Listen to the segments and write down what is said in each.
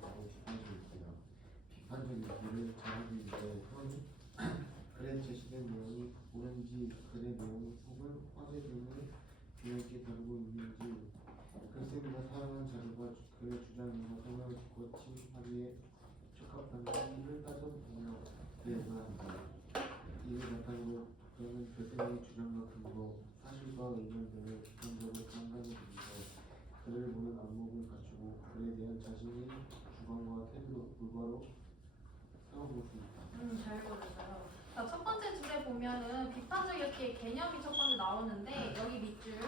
바로 비판적이고요. 비판적이기를 잘하기 위해 글에 제시된 내용이 옳은지, 글의 내용 혹은 화제 등을 균형 있게 다루고 있는지, 글쓰기가 사용한 자료가 글의 주장과 설명을 뒷받침하기에 적합한지를 따져보며 그에 대한 이를 바탕으로 독자는 글쓰기의 주장과 근거, 사실과 의견 등을 비판적으로 판단해주면서 글을 보는 안목을 갖추고 글에 대한 자신의 주관과 태도를 올바로 세워보십니다. 잘 읽어줬어요. 자, 첫 번째 줄에 보면은 비판적 읽기의 개념이 첫 번째 나오는데 여기 밑줄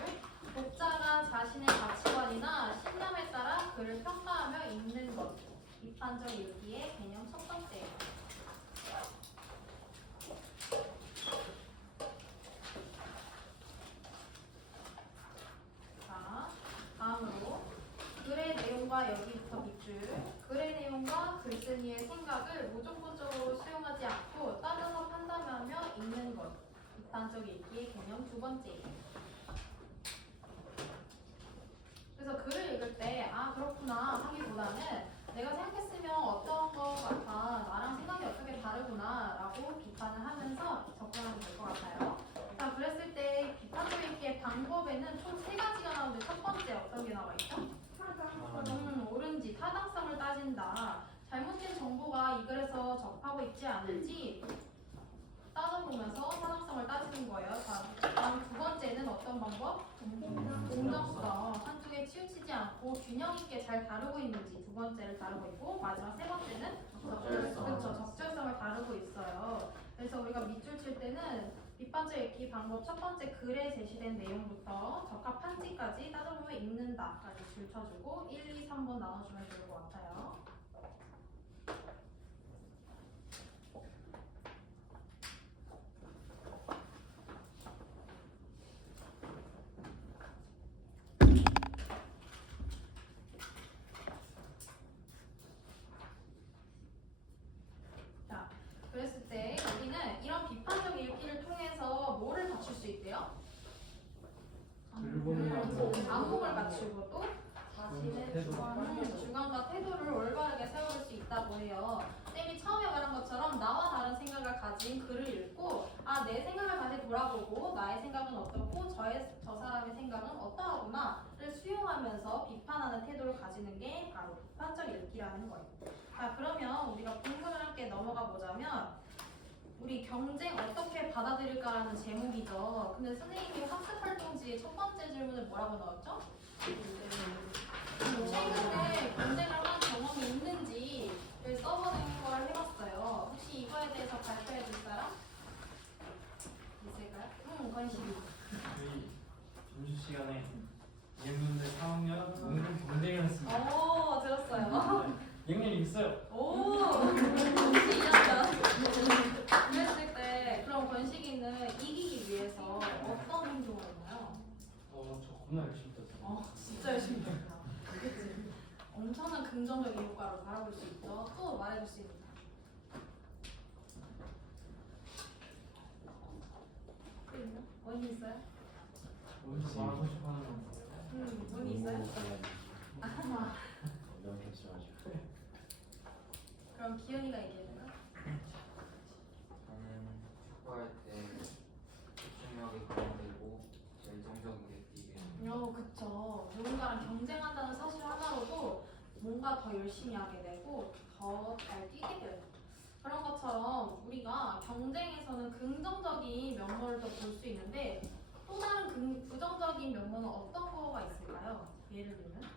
독자가 자신의 가치관이나 신념에 따라 글을 평가하며 읽는 것. 비판적 읽기의 개념 첫 번째예요. 자, 다음으로 글의 내용과 여기부터 밑줄 글의 내용과 글쓴이의 생각을 무조건적으로 수용하지 않고 따라서 판단하며 읽는 것. 비판적 읽기의 개념 두 번째예요. 그래서 글을 읽을 때 아 그렇구나 하기보다는 내가 생각했으면 어떤 것 같아 나랑 생각이 어떻게 다르구나 라고 비판을 하면서 접근하면 될 것 같아요. 자, 그랬을 때 비판적 읽기의 방법에는 총 3가지가 나오는데 첫 번째 어떤 게 나와 있죠? 옳은지 타당성을 따진다. 잘못된 정보가 이 글에서 접하고 있지 않은지 따져보면서 타당성을 따지는 거예요. 자, 다음 두 번째는 어떤 방법? 공정성. 한쪽에 치우치지 않고 균형 있게 잘 다루고 있는지 두 번째를 다루고 있고 마지막 세 번째는 적절성을 다루고 있어요. 그래서 우리가 밑줄 칠 때는 비판적 읽기 방법 첫 번째 글에 제시된 내용부터 적합한지까지 따져보면 읽는다까지 줄 쳐주고 1, 2, 3번 나눠주면 좋을 것 같아요. 자, 그랬을 때 우리는 이런 비판적 읽기를 통해서 뭐를 갖출 수 있대요? 안목을 갖추고 또 자신의 주관과 태도를 올바르게 세울 수 있다고 해요. 쌤이 처음에 말한 것처럼 나와 다른 생각을 가진 글을 읽고 아, 내 생각을 다시 돌아보고 나의 생각은 어떻고 저 사람의 생각은 어떠하구나를 수용하면서 비판하는 태도를 가지는 게 바로 비판적 읽기라는 거예요. 자, 그러면 우리가 본문을 함께 넘어가 보자면 우리 경쟁 어떻게 받아들일까라는 제목이죠. 근데 선생님이 학습활동지의 첫 번째 질문을 뭐라고 넣었죠? 최근에 경쟁을 한 경험이 있는지를 써보는 걸 해봤어요. 혹시 이거에 대해서 발표해 줄 사람? 있을까요? 건식이. 저희 점심시간에 2학년들 3학년 농구 경쟁을 했습니다. 오, 들었어요. 영역이 있어요. 오, 역시 2학년. 그랬을 때 그럼 건식이는 이기기 위해서 어떤 행동을 했나요? 저 겁나 열심히 떴어요. 진짜 열심히 했다. 그치? 엄청난 긍정적인 효과를 바라볼 수 있죠. 또 말해줄 수 있는. 원이 있어요? 뭔지 말하고 싶어 하는 건 원이 있어요? 그럼 기현이가 얘기해주나? 저는 축구할 때 집중력이 강화되고 열정적이게 뛰게 됩니다. 그쵸. 누군가랑 경쟁한다는 사실 하나로도 뭔가 더 열심히 하게 되고 더 잘 뛰게 돼요. 그런 것처럼 우리가 경쟁에서는 긍정적인 면모를 더 볼 수 있는데 또 다른 부정적인 면모는 어떤 거가 있을까요? 예를 들면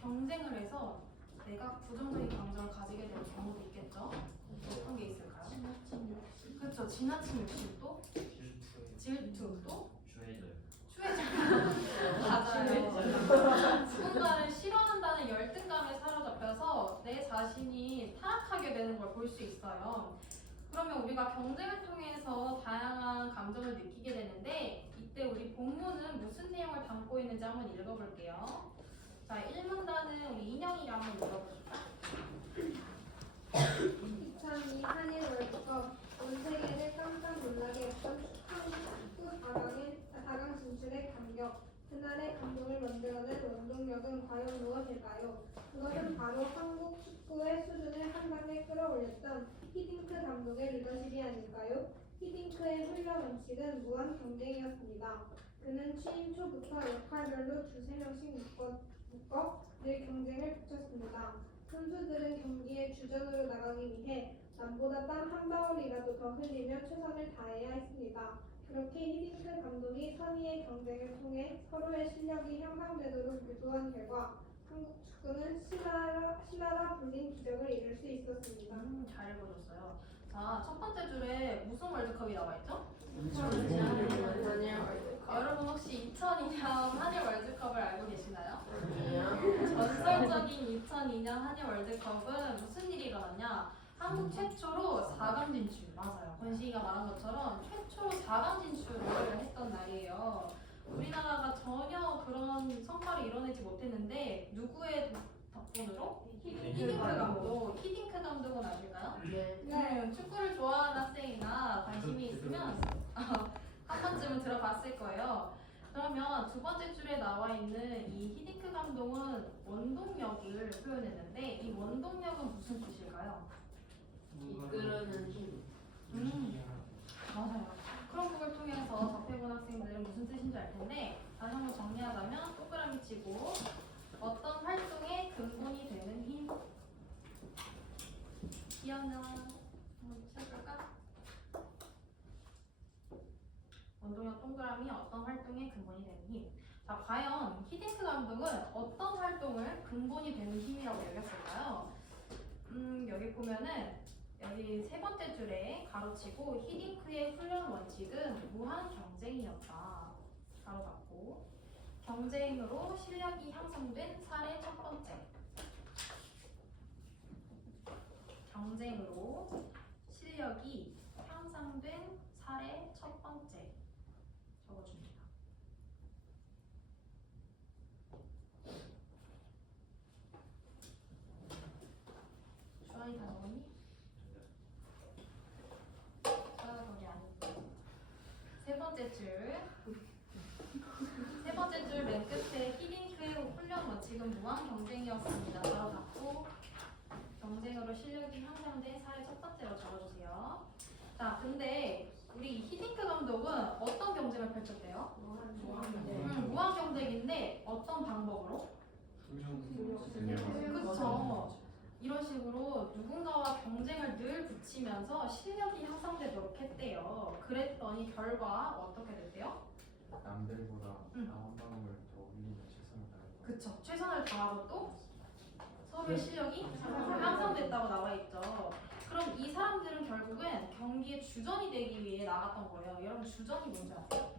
경쟁을 해서 내가 부정적인 감정을 가지게 되는 경우도 있겠죠? 어떤 게 있을까요? 지나친 욕심. 그렇죠. 지나친 욕심 또 질투 또 추해져. 맞아요. 누군가를 싫어한다는 열등감에 사로잡혀서 내 자신이 타락하게 되는 걸 볼 수 있어요. 그러면 우리가 경쟁을 통해서 다양한 감정을 느끼게 되는데 이때 우리 본문은 무슨 내용을 담고 있는지 한번 읽어볼게요. 자, 1문단은 우리 인영이가 한번 읽어볼까? 2002 한일 월드컵 온 세계를 깜짝 놀라게 했던 축구 4강 진출의 감격. 그날의 감동을 만들어낸 원동력은 과연 무엇일까요? 그것은 바로 한국 축구의 수준을 한 단계 끌어올렸던 히딩크 감독의 리더십이 아닐까요? 히딩크의 훈련 원칙은 무한 경쟁이었습니다. 그는 취임 초부터 역할별로 두세 명씩 묶어 늘 경쟁을 붙였습니다. 선수들은 경기에 주전으로 나가기 위해 남보다 땀 한 방울이라도 더 흘리며 최선을 다해야 했습니다. 그렇게 히딩크 감독이 선의의 경쟁을 통해 서로의 실력이 향상되도록 유도한 결과 한국 축구는 신화라 불린 기적을 이룰 수 있었습니다. 잘 읽어줬어요. 자, 첫 번째 줄에 무슨 월드컵이 나와 있죠? 여러분 혹시 2002년 한일 월드컵을 알고 계시나요? 전설적인 2002년 한일 월드컵은 무슨 일이 일어났냐? 한국 최초로 4강 진출, 맞아요. 권식이가 말한 것처럼 최초로 4강 진출을 했던 날이에요. 우리나라가 전혀 그런 성과를 이뤄내지 못했는데 누구의 덕분으로? 히딩크 감독. 히딩크 감독은 아실까요? 네. 축구를 좋아하는 학생이나 관심이 있으면 한 번쯤은 들어봤을 거예요. 그러면 두 번째 줄에 나와 있는 이 히딩크 감독은 원동력을 표현했는데 이 원동력은 무슨 뜻일까요? 이끌어는 힘. 맞아요. 그럼 그걸 통해서 접해본 학생들은 무슨 뜻인지 알 텐데 다시 한번 정리하자면 동그라미 치고 어떤 활동의 근본이 되는 힘. 기억나? 한번 찾아볼까? 원동력 동그라미 어떤 활동의 근본이 되는 힘. 자, 과연 히딩크 감독은 어떤 활동을 근본이 되는 힘이라고 여겼을까요? 여기 보면은 여기 세 번째 줄에 가로치고 히딩크의 훈련 원칙은 무한 경쟁이었다. 가로 닫고 경쟁으로 실력이 향상된 사례 첫 번째. 경쟁으로 실력이 향상된 사례 첫 번째. 적어줍니다. 주환이 다 적었니? 주환아 거기 아니고 세 번째 줄. 세 번째 줄 맨 끝에 히딩크의 훈련 원칙은 무한 경쟁이었습니다. 바로 닫고 경쟁으로 실력이 향상된 사례 첫 번째로 적어주세요. 자, 근데 우리 히딩크 감독은 어떤 경쟁을 펼쳤대요? 무한 경쟁인데 어떤 방법으로? 그렇죠. 이런 식으로 누군가와 경쟁을 늘 붙이면서 실력이 향상되도록 했대요. 그랬더니 결과 어떻게 됐대요? 남들보다 한 방울 더 흘리면 최선을 다하고. 그쵸. 최선을 다하고 또 서로의 실력이 향상됐다고 나와 있죠. 그럼 이 사람들은 결국엔 경기의 주전이 되기 위해 나갔던 거예요. 여러분 주전이 뭔지 아세요?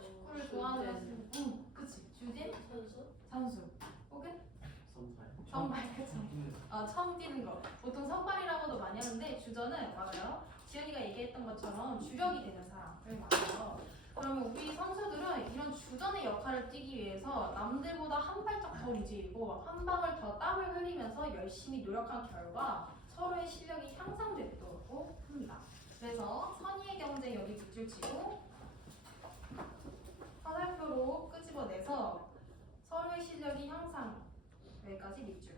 축구를 좋아하는 학생. 그치. 주전? 선수. 혹은 선발. 그쵸. 처음 뛰는 거. 보통 선발이라고도 많이 하는데 주전은 맞아요. 지연이가 얘기했던 것처럼 주력이 되는 사람을 말해요. 그러면 우리 선수들은 이런 주전의 역할을 뛰기 위해서 남들보다 한 발짝 더 움직이고 한 방울 더 땀을 흘리면서 열심히 노력한 결과 서로의 실력이 향상되도록 합니다. 그래서 선의의 경쟁 여기 밑줄 치고 화살표로 끄집어내서 서로의 실력이 향상 여기까지 밑줄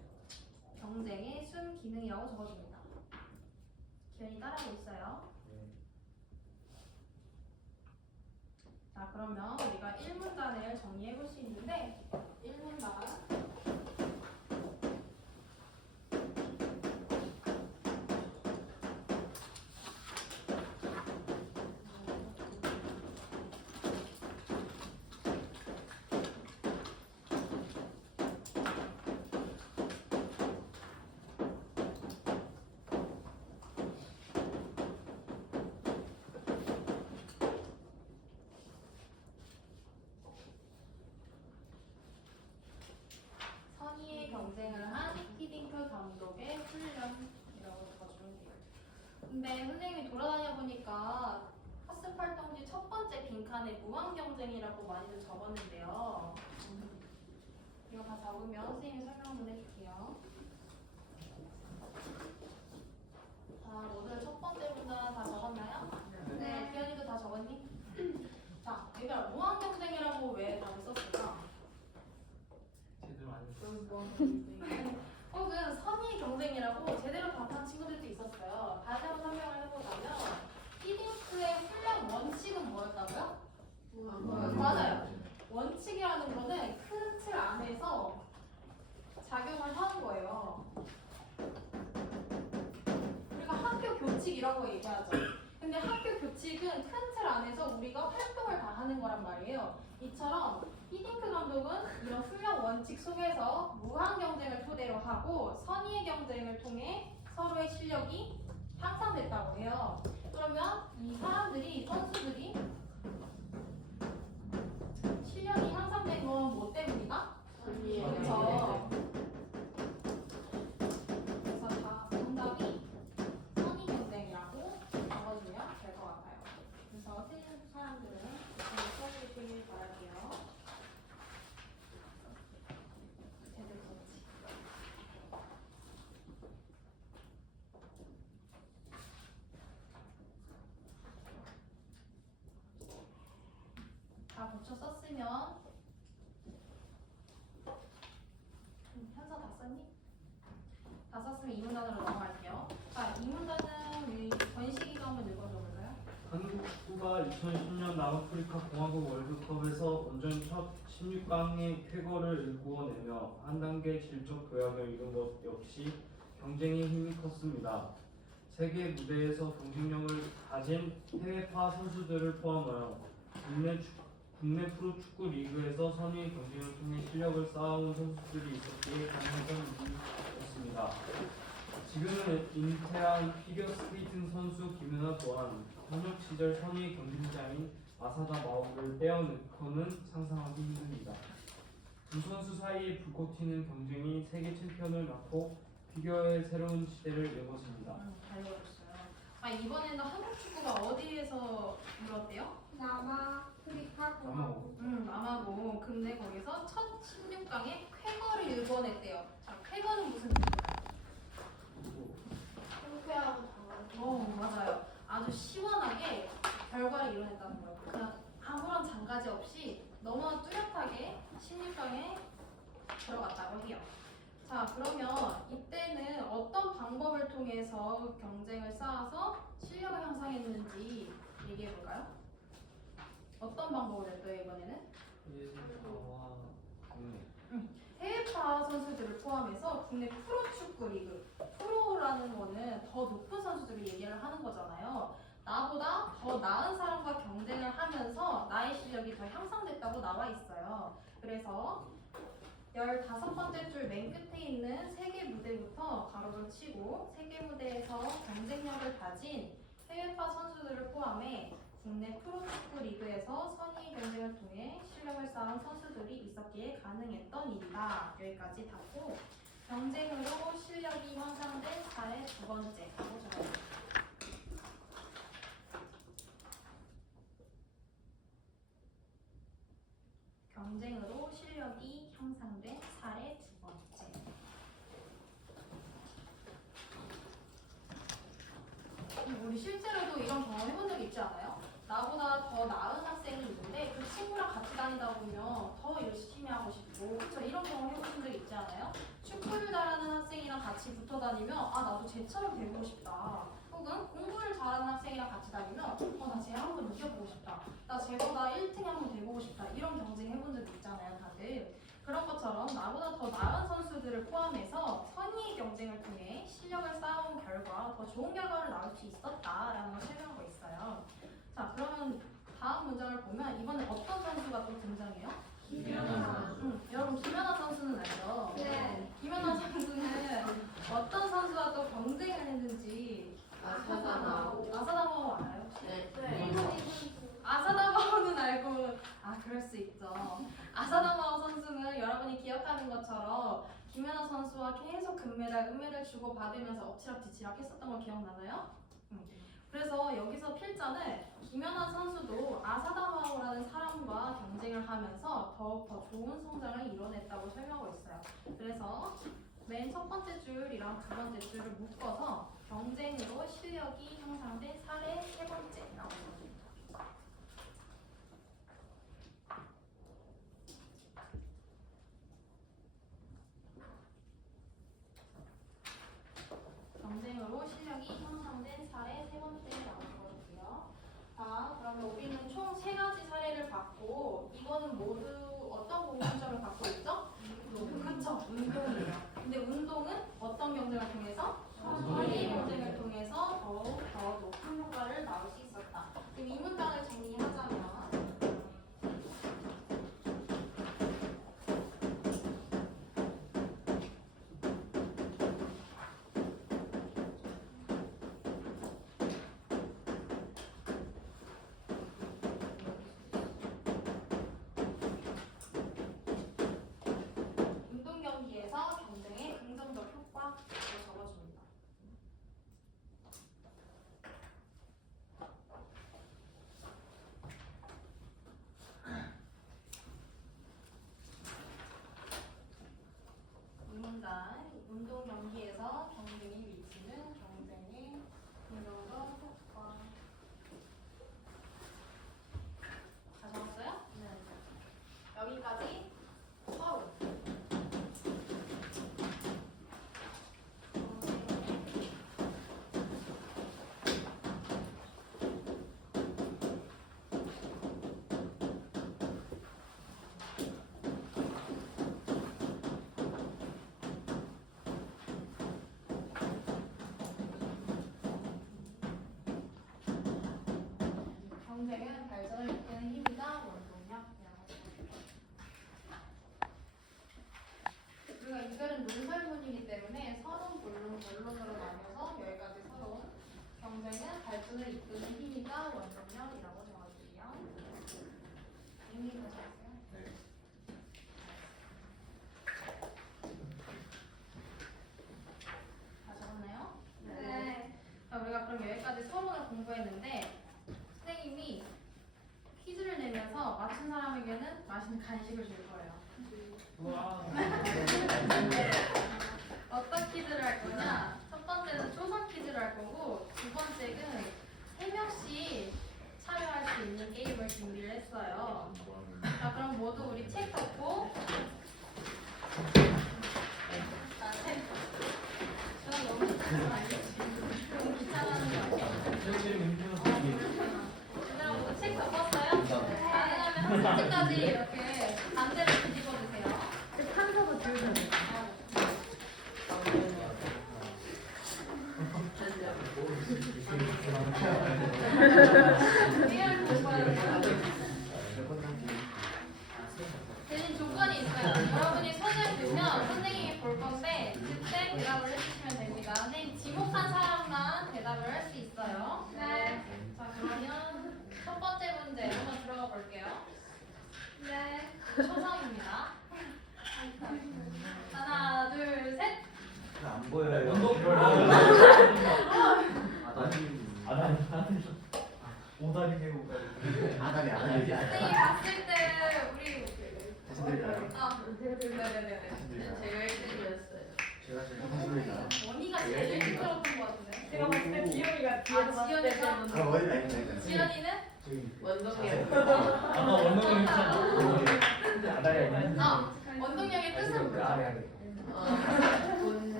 경쟁의 순 기능이라고 적어줍니다. 기현이 따라하고 있어요. 자, 그러면 우리가 1문단을 정리해 볼 수 있는데 1문단 선의의 경쟁을 한 히딩크 감독의 훈련이라고 적어주면 돼요. 근데 선생님이 돌아다녀 보니까 학습 활동지 첫 번째 빈칸에 무한 경쟁이라고 많이들 적었는데요. 이거 다 적으면 선생님이 설명 한번 해줄게요. 자, 모두 첫 번째 문단 다 적었나요? 네. 기현이도 다 적었니? 자, 얘들아 무한 경쟁이라고 왜 답을 썼을까? 제대로 안 했어. 뭐였다고요? 맞아요. 원칙이라는 거는 큰 틀 안에서 작용을 하는 거예요. 우리가 학교 교칙이라고 얘기하죠. 근데 학교 교칙은 큰 틀 안에서 우리가 활동을 다 하는 거란 말이에요. 이처럼 히딩크 감독은 이런 훈련 원칙 속에서 무한 경쟁을 토대로 하고 선의의 경쟁을 통해 서로의 실력이 향상됐다고 해요. 그러면 이 사람들이, 선수들이 실력이 향상된 건 뭐 때문이다? 그렇죠. 그래서 다 정답이 선의 경쟁이라고 적어주면 될 것 같아요. 그래서 틀린 사람들은 이렇게 써주시길 바랄게요. 제대로 썼지. 다 고쳐 썼으면 현서 다 썼니? 다 썼으면 이 문단으로 넘어갈게요. 자, 이 문단은 우리 권식이가 한번 읽어줘 볼까요? 한국 축구가 2010년 남아프리카 공화국 월드컵에서 원정 첫 16강의 쾌거를 일구어내며 한 단계 질적 도약을 이룬 것 역시 경쟁의 힘이 컸습니다. 세계 무대에서 경쟁력을 가진 해외파 선수들을 포함하여 국내 프로축구 리그에서 선의 경쟁을 통해 실력을 쌓아온 선수들이 있었기에 가능했던 일이었습니다. 지금은 인테한 피겨스케이팅 선수 김연아 또한 현역 시절 선의 경쟁자인 아사다 마오를 떼어넣고는 상상하기 힘듭니다. 두 선수 사이의 불꽃 튀는 경쟁이 세계 챔피언을 낳고 피겨의 새로운 시대를 열었습니다. 잘 읽어줬어요. 아, 이번에는 한국 축구가 어디에서 이뤘대요? 남아프리카 공화국. 남아고. 근데 거기서 첫 16강에 쾌거를 일궈냈대요. 자, 쾌거는 무슨 뜻인가요? 은퇴하고 당한. 맞아요. 아주 시원하게 결과를 이뤄냈다는 거예요. 그냥 아무런 장가지 없이 너무 뚜렷하게 16강에 들어갔다고 해요. 자, 그러면 이때는 어떤 방법을 통해서 경쟁을 쌓아서 실력을 향상했는지 얘기해 볼까요? 어떤 방법을 했어요, 이번에는? 예사와 국내 해외파 선수들을 포함해서 국내 프로축구 리그, 프로라는 거는 더 높은 선수들을 얘기를 하는 거잖아요. 나보다 더 나은 사람과 경쟁을 하면서 나의 실력이 더 향상됐다고 나와 있어요. 그래서 15번째 줄 맨 끝에 있는 세계 무대부터 가로를 치고 세계 무대에서 경쟁력을 가진 해외파 선수들을 포함해 국내 프로축구 리그에서 선의 경쟁을 통해 실력을 쌓은 선수들이 있었기에 가능했던 일이다. 여기까지 닫고 경쟁으로 실력이 향상된 사례 두 번째 하고 적어요. 경쟁으로 실력이 향상된 사례 두 번째. 우리 실제로도 이런 경험 해본 적 있지 않아요? 나보다 더 나은 학생이 있는데 그 친구랑 같이 다니다 보면 더 열심히 하고 싶고, 그쵸? 이런 경험 해보신 적 있지 않아요? 축구를 잘하는 학생이랑 같이 붙어 다니면 아, 나도 쟤처럼 되고 싶다. 혹은 공부를 잘하는 학생이랑 같이 다니면 나 쟤 한번 이겨보고 싶다. 나 쟤보다 1등이 한번 돼보고 싶다. 이런 경쟁 해본 적 있잖아요, 다들. 그런 것처럼 나보다 더 나은 선수들을 포함해서 선의의 경쟁을 통해 실력을 쌓아온 결과 더 좋은 결과를 낳을 수 있었다라는 걸 설명하고 있어요. 자, 그러면 다음 문장을 보면 이번에 어떤 선수가 또 등장해요? 김연아. 여러분 김연아 선수는 알죠? 네. 김연아 선수는 어떤 선수와 또 경쟁을 했는지 아사다마오 알아요? 혹시? 일본인 선수. 아사다마오는 알고 그럴 수 있죠. 아사다마오 선수는 여러분이 기억하는 것처럼 김연아 선수와 계속 금메달, 은메달 주고 받으면서 엎치락뒤치락 했었던 거 기억나나요? 그래서 여기서 필자는 김연아 선수도 아사다마오라는 사람과 경쟁을 하면서 더욱 더 좋은 성장을 이뤄냈다고 설명하고 있어요. 그래서 맨 첫 번째 줄이랑 두 번째 줄을 묶어서 경쟁으로 실력이 향상된 사례 세 번째라고 적어줍니다. 경쟁으로 실력이 향상된 사례 세 번째라고 적어줄게요. 자, 그러면 우리는 총 우리는 모두 어떤 공통점을 갖고 있죠? 그렇죠. 운동이에요. 근데 운동은 어떤 경쟁을 통해서? 선의 경쟁을 통해서 더욱 더 높은 효과를 나올 수 있었다. 그럼 이 문장을 정리하자면 운동 경기에서 경쟁의 긍정적 효과라고 적어줍니다. 이 문장 운동 경기에서 경쟁이 미치는 경쟁의 긍정적 효과. 다 적었어요? 네. 여기까지 서울. 경쟁은 발전을 이끄는 힘이다. 원동력이라고 우리가 이별은 논설문이기 때문에 서론, 본론, 본론으로 나뉘어서 여기까지 서론. 경쟁은 발전을 이끄는 힘이다. 원동력이라고 적어줄게요. 이미 다 적었어요? 네. 다 적었나요? 네. 자, 우리가 그럼 여기까지 서론을 공부했는데 선생님이 퀴즈를 내면서 맞춘 사람에게는 맛있는 간식을 줄 거예요. 와. 어떤 퀴즈를 할 거냐? 첫 번째는 초성 퀴즈를 할 거고 두 번째는 3명씩 참여할 수 있는 게임을 준비를 했어요. 자, 그럼 모두 우리 책 덮고 자, 책 저는 너무 너무 귀찮아하는 거 아니에요? 얘들아 모두 책 덮었어요? 가능하면 한 번째까지 이렇게 반대로 뒤집어 주세요. 판서도 들고 리얼 공부해야 돼요. 대신 조건이 있어요. 여러분이 손을 들면 선생님이 볼 건데 그때 대답을 해주시면 됩니다. 선생님 지목한 사람만 대답을 할 수 있어요. 네. 자, 그러면 첫 번째 문제 한번 들어가 볼게요. 네. 초성입니다. 하나, 둘, 셋. 안 보여요. 오다리 개고 아다리 선생님이 봤을 때 우리 다시 드릴까요? 네네네네. 제가 1등이었어요. 제가 제일 다시 드릴까요? 원희가 제일 일찍 들었던 것 같은데. 제가 봤을 때 기영이가 뒤에서 봤을 때 지연이가? 그럼 어디 아니 지연이는? 원동력. 아까 원동력 있잖아. 아다리 아니야? 원동력의 뜻은 뭐죠?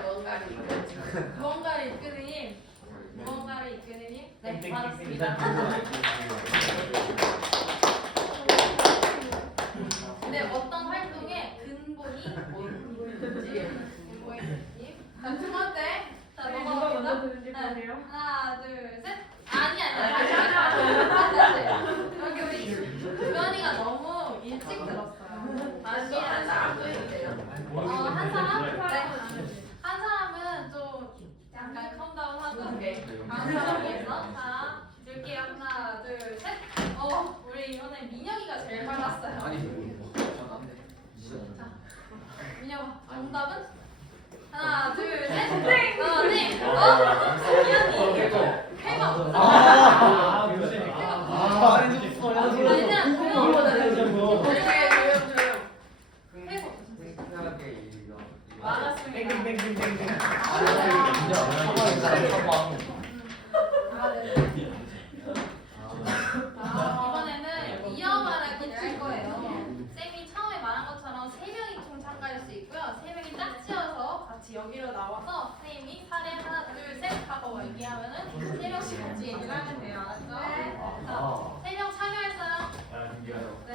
무언가를 무언가를 이끄는 힘. 무언가를 이끄는 힘. 네, 맞습니다. 근데 어떤 활동의 근본이 뭔지 근본이 느낌. 자, 두 번째. 자, 누가 넘어갑니다. 먼저 드는지 보세요. 하나, 둘, 셋. 다시. 여기 우리 주연이가 너무 일찍 들었어요. 아니, 한 사람도 있대요. 한 사람? 네. 한 사람은 좀 약간 컴다운 하고 다른 사람 위해서 자, 줄게요. 하나, 둘, 셋. 우리 이번에 민혁이가 제일 빨랐어요. 아니 전 안돼. 자, 민혁아, 정답은? 하나, 둘, 셋. 네. 미연이. 회가. 아니면 조용. 생각에 이거 맞았습니다. 이번에는 이어 말하기를 할 거예요. 쌤이 처음에 말한 것처럼 3명이 총 참가할 수 있고요. 3명이 짝지어서 같이 여기로 나와서 선생님이 사례 하나, 둘, 셋 하고 얘기하면은 3명씩 같이 얘기를 하면 돼요. 알았죠? 자, 3명 참여할 사람? 네.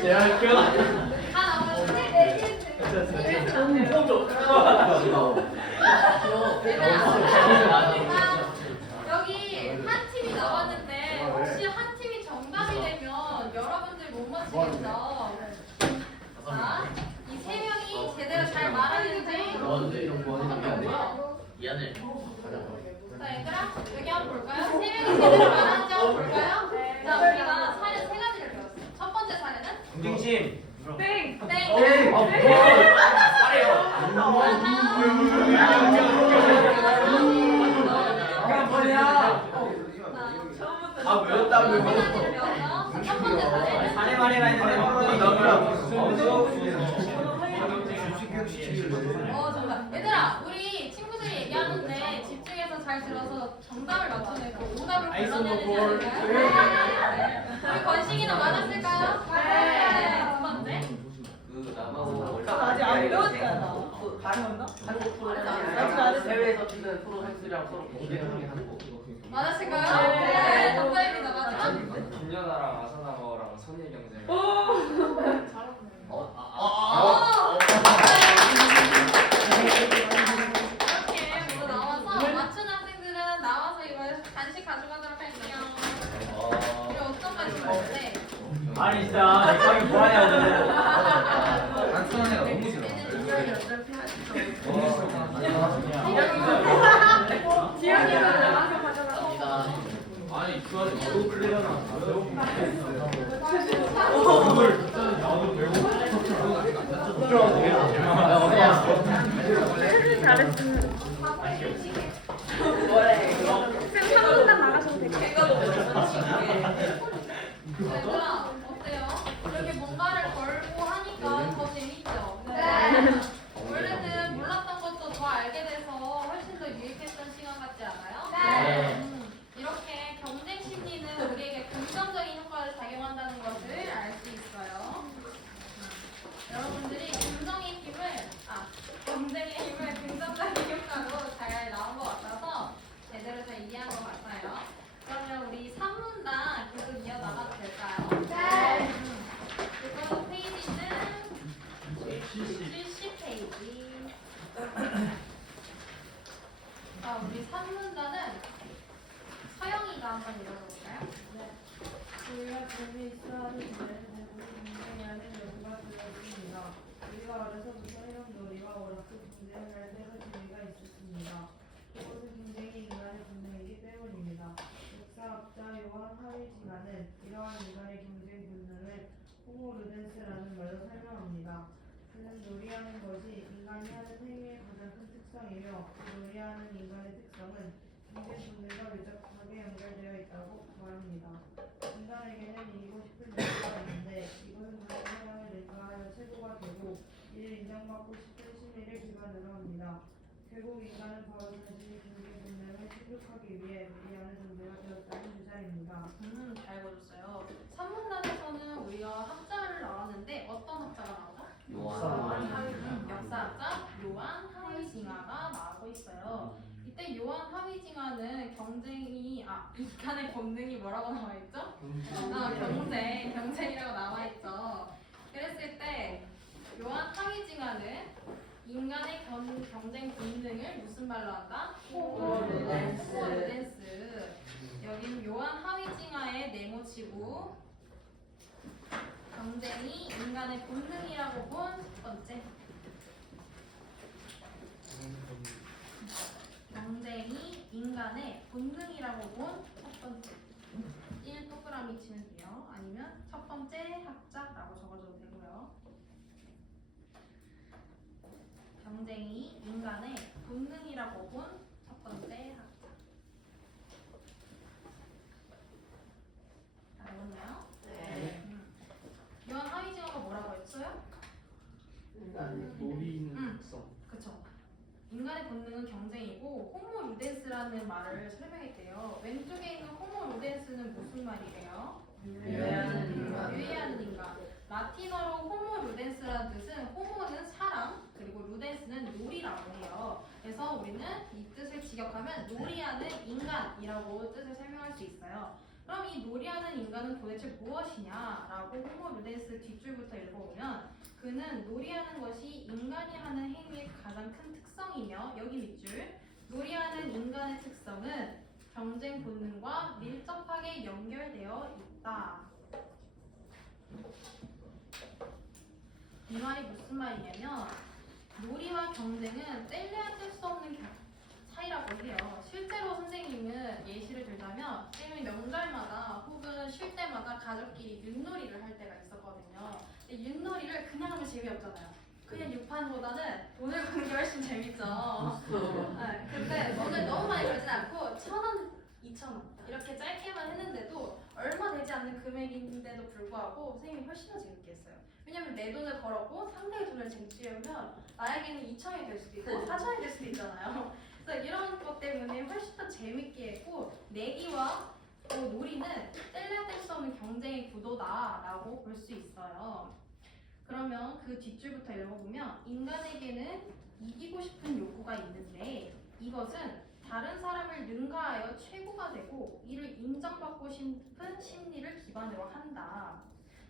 제가 할게요. 다 나오면 여기 한 팀이 나왔는데 혹시 한 팀이 정답이 되면 여러분들 못 맞히겠죠? 자, 이 세 명이 제대로 잘 말하는지 미안해. 자 얘들아 여기 한번 볼까요? 세 명이 제대로 말하는지 한번 볼까요? 자 우리가 사례 세 가지를 배웠어요. 첫 번째 사례는 경쟁심. 땡! 아 외웠다고요. 첫 번째 사례는 사례 정답. 얘들아, 우리 친구들이 얘기하는데 집중해서 잘 들어서 정답을 맞춰내고 오답을 골라내야 되지 않을까요? 네. 우리 건식이는 맞았을까요? 네. 두 번째. 그 나만 아직 안 배웠잖아. 가능했나? 한국 프로 아직 안 했어요. 해외에서 뛰는 프로 선수랑 서로 경쟁하게 하는 거. 맞았을까요? 네. 정답입니다. 맞아. 김연아랑 아사나와랑 선의 경쟁. 이렇게 모두 나와서 맞춘 학생들은 나와서 이거 간식 가져가도록 할게요. 우리 어떤 간식 먹을래? 아니 진짜 이거 뭐하냐고. 단순한 애가 너무 싫어. 지영이가 나와서 가져가. 아니 그 안에 너무 클리어나. 얘들아, 어때요? 이렇게 뭔가를 걸고 하니까 더 재밌죠? 네. 원래는 몰랐던 것도 더 알게 돼서 훨씬 더 유익했던 시간 같지 않아요? 네. 이렇게 경쟁 심리는 우리에게 긍정적인 효과를 작용한다는 것을 알 수 있어요. 여러분들이 긍정의 힘을, 경쟁의 힘을 긍정적인 효과로 잘 나온 것 같아서 제대로 잘 이해한 것 같아요. 그러면 우리 3문단 계속 이어나가도 될까요? 네. 이거 페이지는 70페이지. 자, 우리 3문단은 서영이가 한번 읽어볼까요? 네. 우리가 재미있어 하는 노래는 굉장히하는 연구가 들어있습니다. 우리가 어려서부터 이런 놀이와 오락도 경쟁을 할 때가 재미가 있었습니다. 그것은 굉장히 인간의 본능이기 때문입니다. 역사학자 요한 하위징하는 이러한 인간의 경쟁 본능을 호모 루덴스라는 말로 설명합니다. 그는 놀이하는 것이 인간이 하는 행위의 가장 큰 특성이며 그 놀이하는 인간의 특성은 경쟁 본능과 밀접하게 연결되어 있다고 말합니다. 인간에게는 이기고 싶은 욕구가 있는데 이것은 다른 사람을 능가하여 최고가 되고 이를 인정받고 싶은 심리를 기반으로 합니다. 결국 인간은 바로 자신의 경쟁 본능을 충족하기 위해 놀이하는 존재가 되었다는 주장입니다. 잘 보셨어요. 3문단에서는 우리가 학자를 나왔는데 어떤 학자가 나오죠? 역사학자 요한 하위징하가 나오고 있어요. 이때 요한 하위징하는 인간의 본능이 뭐라고 나와 있죠? 경쟁이라고 나와 있죠. 그랬을 때 요한 하위징하는 인간의 경쟁 본능을 무슨 말로 한다? 호모 루덴스. 여기는 요한 하위징하의 네모치고 경쟁이 인간의 본능이라고 본 첫 번째. 경쟁이 인간의 본능이라고 본 첫 번째. 1 동그라미 치면 돼요. 아니면 첫 번째 학자라고 적어줘도 되고요. 경쟁이 인간의 본능이라고 본 첫 번째 학자. 잘 보셨나요? 네. 요한 하위징하가 뭐라고 했어요? 놀이 있는 특성. 그쵸. 인간의 본능은 경쟁이고 호모 루덴스라는 말을 설명했대요. 왼쪽에 있는 호모 루덴스는 무슨 말이래요? 유해하는 인간. 유해하는 인간. 라틴어로 호모 루덴스라는 뜻은 호모는 사람 그리고 루덴스는 놀이라고 해요. 그래서 우리는 이 뜻을 직역하면 놀이하는 인간이라고 뜻을 설명할 수 있어요. 그럼 이 놀이하는 인간은 도대체 무엇이냐라고 호모 루덴스 뒷줄부터 읽어보면 그는 놀이하는 것이 인간이 하는 행위의 가장 큰 특성이며 여기 밑줄 놀이하는 인간의 특성은 경쟁 본능과 밀접하게 연결되어 있다. 이 말이 무슨 말이냐면 놀이와 경쟁은 뗄래야 뗄 수 없는 차이라고 해요. 실제로 선생님은 예시를 들자면 선생님이 명절마다 혹은 쉴 때마다 가족끼리 윷놀이를 할 때가 있었거든요. 근데 윷놀이를 그냥 하면 재미없잖아요. 그냥 6판보다는 돈을 거는 게 훨씬 재밌죠. 네, 근데 돈을 너무 많이 벌진 않고 1,000원, 2,000원 이렇게 짧게만 했는데도 얼마 되지 않는 금액인데도 불구하고 선생님이 훨씬 더 재밌게 했어요. 왜냐면 내 돈을 걸었고 상대의 돈을 쟁취하면 나에게는 2,000원이 될 수도 있고 4,000원이 될 수도 있잖아요. 그래서 이런 것 때문에 훨씬 더 재밌게 했고 내기와 놀이는 뗄래야 뗄 수 없는 경쟁의 구도다라고 볼 수 있어요. 그러면 그 뒷줄부터 읽어보면 인간에게는 이기고 싶은 욕구가 있는데 이것은 다른 사람을 능가하여 최고가 되고 이를 인정받고 싶은 심리를 기반으로 한다.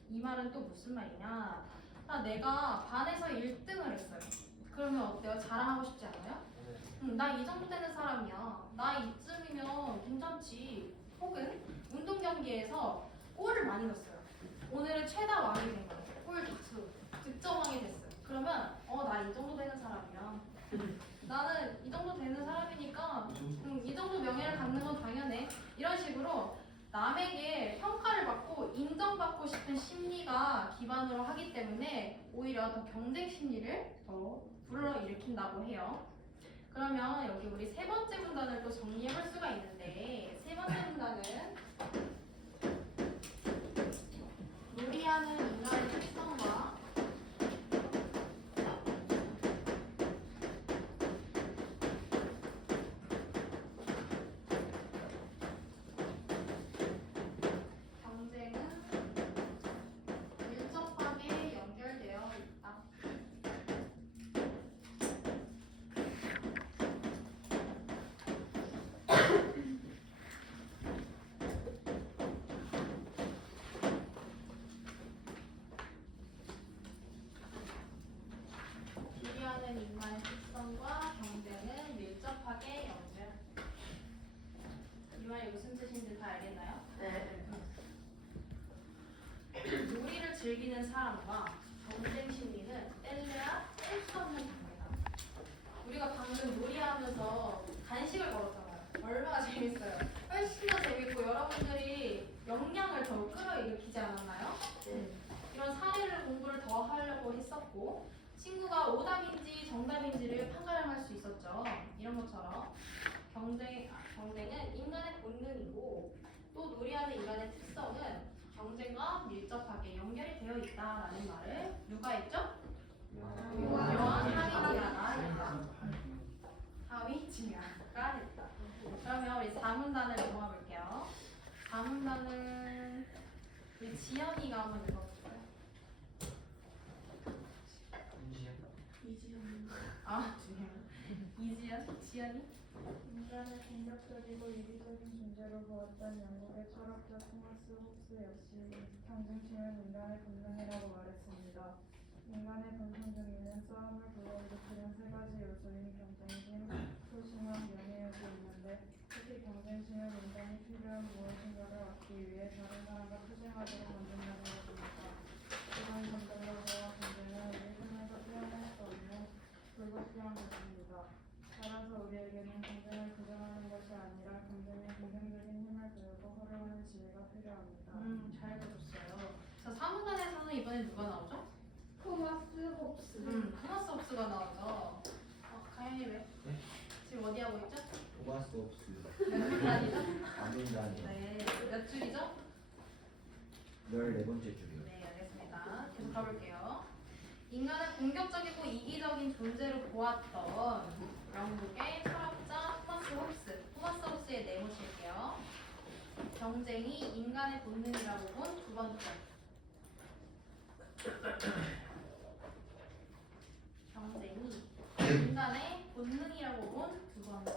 이 말은 또 무슨 말이냐? 내가 반에서 1등을 했어요. 그러면 어때요? 자랑하고 싶지 않아요? 나 이 정도 되는 사람이야. 나 이쯤이면 괜찮지. 혹은 운동 경기에서 골을 많이 넣었어요. 오늘은 최다 왕이 된 거예요. 골 다수 득점왕이 됐어요. 그러면 나 이 정도 되는 사람이야. 나는 이 정도 되는 사람이니까 이 정도 명예를 갖는 건 당연해. 이런 식으로 남에게 평가를 받고 인정받고 싶은 심리가 기반으로 하기 때문에 오히려 더 경쟁 심리를 더 불러일으킨다고 해요. 그러면 여기 우리 세 번째 문단을 또 정리해볼 수가 있는데 세 번째 문단은 놀이하는 인간의 특성과 경쟁은 밀접하게 연결되어 있다. 놀이하는 인간의 특성과 경쟁은 밀접하게 연결. 이 말이 무슨 뜻인지 다 알겠나요? 네. 놀이를 즐기는 사람과 경쟁 심리는 뗄래야 뗄 수 없는 관계다. 우리가 방금 놀이하면서 간식을 걸었잖아요. 얼마나 재밌어요. 훨씬 더 재밌고 여러분들이 역량을 더 끌어일으키지 않았나요? 이런 사례를 공부를 더 하려고 했었고 친구가 오답인지 정답인지를 판가름할 수 있었죠. 이런 것처럼 경쟁은 인간의 본능이고 또 놀이하는 인간의 특성은 경쟁과 밀접하게 연결이 되어 있다라는 말을 누가 했죠? 요한 하위지아가 했다. 그러면 우리 4문단을 넘어가 볼게요. 4문단은 우리 지연이가 한번 읽어볼까요? 지연이? 인간을 공격적이고 이기적인 존재로 보았던 영국의 철학자 토마스 홉스 역시 경쟁심은 인간의 본능이라고 말했습니다. 인간의 본성 중에는 싸움을 불러일으키는 세 가지 요소인 경쟁심, 소심함, 명예욕이 있는데 특히 경쟁심은 인간이 필요한 무엇인가를 얻기 위해 다른 사람과 투쟁하도록 만든다는 것입니다. 이런 전달로서와 경쟁은 우리 삶에서 표현할 수 없는 불가피한 것입니다. 따라서 우리에게는 경쟁을 부정하는 것이 아니라 경쟁의 긍정적인 힘을 배우고 활용하는 지혜가 필요합니다. 잘 들었어요. 자, 4문단에서는 이번에 누가 나오죠? 토마스 홉스. 토마스 홉스가 나오죠. 가연이 왜? 네? 지금 어디 하고 있죠? 토마스 홉스 몇 문단이죠? 안문단이요. 네, 몇 줄이죠? 14번째 줄이요. 네, 알겠습니다. 계속 가볼게요. 인간을 공격적이고 이기적인 존재로 보았던 영국의 철학자 토마스 홉스. 토마스 홉스의 네모 칠게요. 경쟁이 인간의 본능이라고 본 두 번째. 경쟁이 인간의 본능이라고 본 두 번째.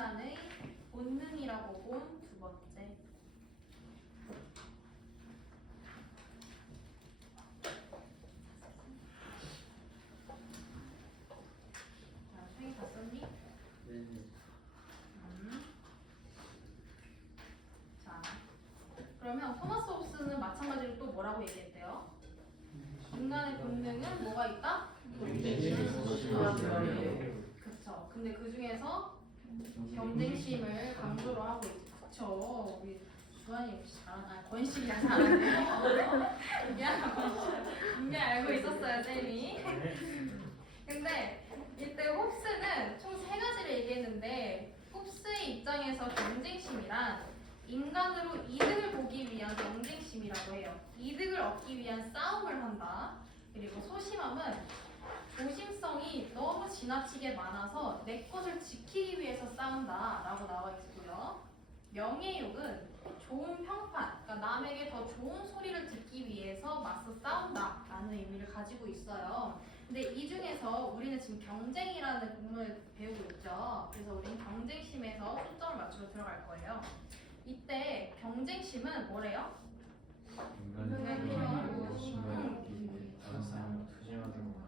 인간의 본능이라고 본 두 번째. 자, 수행이 다 썼니? 자, 그러면 토마스 홉스는 마찬가지로 또 뭐라고 얘기했대요? 인간의 본능은 뭐가 있다? 그쵸. 근데 그 중에서 경쟁심을 강조를 하고 있죠. 그쵸. 우리 주한이 역시 잘하나. 권식이랑 잘하네요. 분명히 알고 있었어요, 쌤이. 근데 이때 홉스는 총 세 가지를 얘기했는데 홉스의 입장에서 경쟁심이란 인간으로 이득을 보기 위한 경쟁심이라고 해요. 이득을 얻기 위한 싸움을 한다. 그리고 소심함은 조심성이 너무 지나치게 많아서 내 것을 지키기 위해서 싸운다 라고 나와 있고요. 명예욕은 좋은 평판, 그러니까 남에게 더 좋은 소리를 듣기 위해서 맞서 싸운다 라는 의미를 가지고 있어요. 근데 이 중에서 우리는 지금 경쟁이라는 부분을 배우고 있죠. 그래서 우리는 경쟁심에서 초점을 맞추고 들어갈 거예요. 이때 경쟁심은 뭐래요?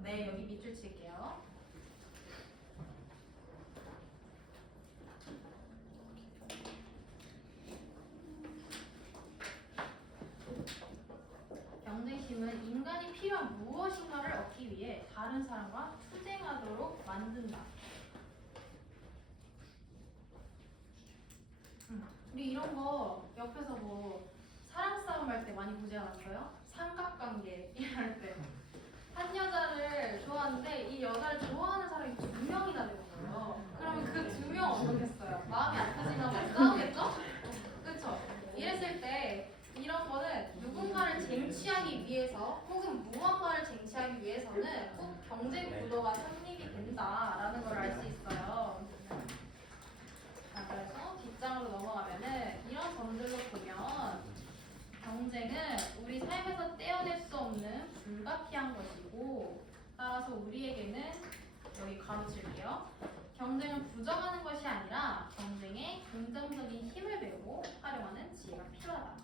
네, 여기 밑줄 칠게요. 경쟁심은 인간이 필요한 무엇인가를 얻기 위해 다른 사람과 투쟁하도록 만든다. 우리 이런 거 옆에서 뭐 사랑 싸움 할 때 많이 보지 않았어요? 삼각관계 이럴 때 한 여자를 좋아하는데 이 여자를 좋아하는 사람이 2명이나 되는 거예요. 그러면 그 2명 어떻겠어요? 마음이 안 터지면 막 싸우겠죠? 그렇죠? 이랬을 때 이런 거는 누군가를 쟁취하기 위해서 혹은 무언가를 쟁취하기 위해서는 꼭 경쟁 구도가 성립이 된다라는 걸 알 수 있어요. 자, 그래서 뒷장으로 넘어가면은 이런 점들로 보면 경쟁은 우리 삶에서 떼어낼 수 없는 불가피한 것이고 따라서 우리에게는 여기 가로칠게요. 경쟁을 부정하는 것이 아니라 경쟁에 긍정적인 힘을 배우고 활용하는 지혜가 필요하다.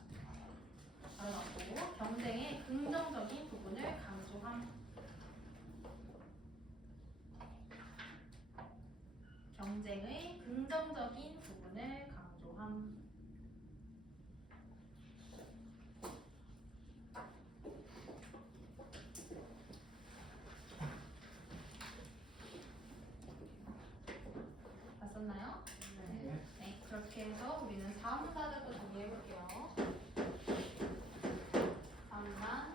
그래갖고 경쟁의 긍정적인 부분을 강조함. 경쟁의 긍정적인 부분을 강조함. 다 썼나요? 네. 그렇게 해서 우리는 사문사들도 정리해볼게요. 사문사.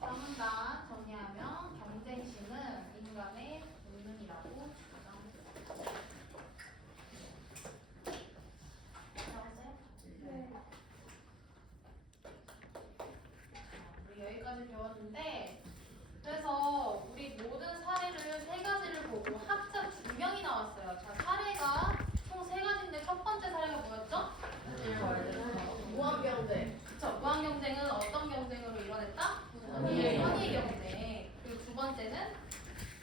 사문단 정리하면 경쟁심은 인간의 본능이라고 주장합니다. 나오세요? 네. 우리 여기까지 배웠는데 그래서 우리 모든 사례를 세 가지를 보고 학자 2명이 나왔어요. 자, 사례가 총 3가지인데 첫 번째 사례가 뭐였죠? 무한경제. 그쵸. 무한경쟁은 어떤 경쟁으로 이뤄냈다? 선의의 선의의 경쟁. 그리고 두 번째는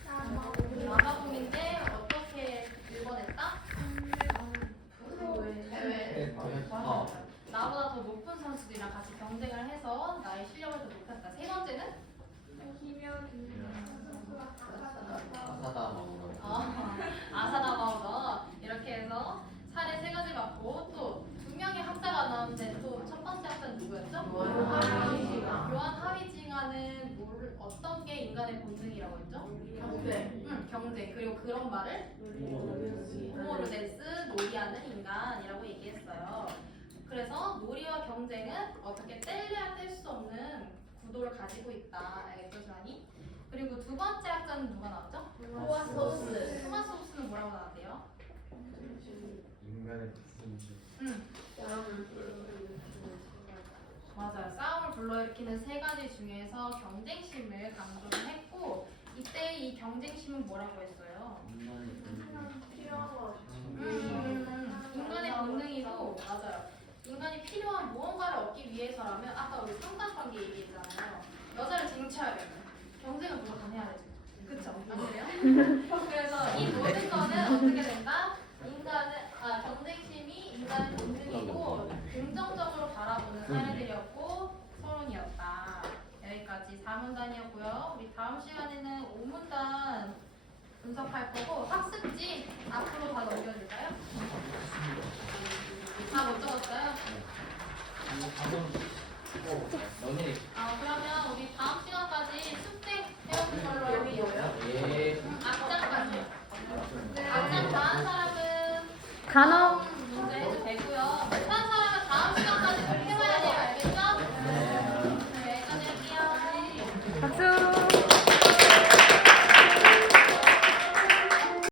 남아공인데 어떻게 일궈냈다? 대회. 나보다 더 높은 선수들이랑 같이 경쟁을 해서 나의 실력을 더 높였다. 세 번째는? 아사다 마우더. 이렇게 해서 사례 3가지 받고 또 2명의 학자가 나오는데 또 첫 번째 학자는 누구였죠? 요한 하위징하는 어떤 게 인간의 본능이라고 했죠? 경제. 경쟁. 그리고 그런 말을 호모르데스, 놀이하는 인간이라고 얘기했어요. 그래서 놀이와 경쟁은 어떻게 뗄래야 뗄 수 없는 구도를 가지고 있다. 알겠죠, 주한이? 그리고 두 번째 학자는 누가 나왔죠? 토마스 홉스. 토마스 홉스는 뭐라고 나왔대요? 인간의 본능. 응. 맞아요. 싸움을 불러일으키는 세 가지 중에서 경쟁심을 강조를 했고 이때 이 경쟁심은 뭐라고 했어요? 필요한 거. 인간의 본능이고 맞아요. 인간이 필요한 무언가를 얻기 위해서라면 아까 우리 상관관계 얘기했잖아요. 여자를 쟁취해야 되면 경쟁을 무조건 해야 되죠. 그쵸? 안 그래요? 그래서 이 모든 거는 어떻게 된다? 경쟁심이 인간의 본능이고 긍정적으로 바라보는 사례들이었고 서론이었다. 여기까지 4문단이었고요. 우리 다음 시간에는 5문단 분석할 거고 학습지 앞으로 다 넘겨줄까요? 다 못 적었어요? 너네 그러면 우리 다음 시간까지 숙제 해오는 걸로 할게요. 예. 악장까지. 악장 다 한 사람은 단어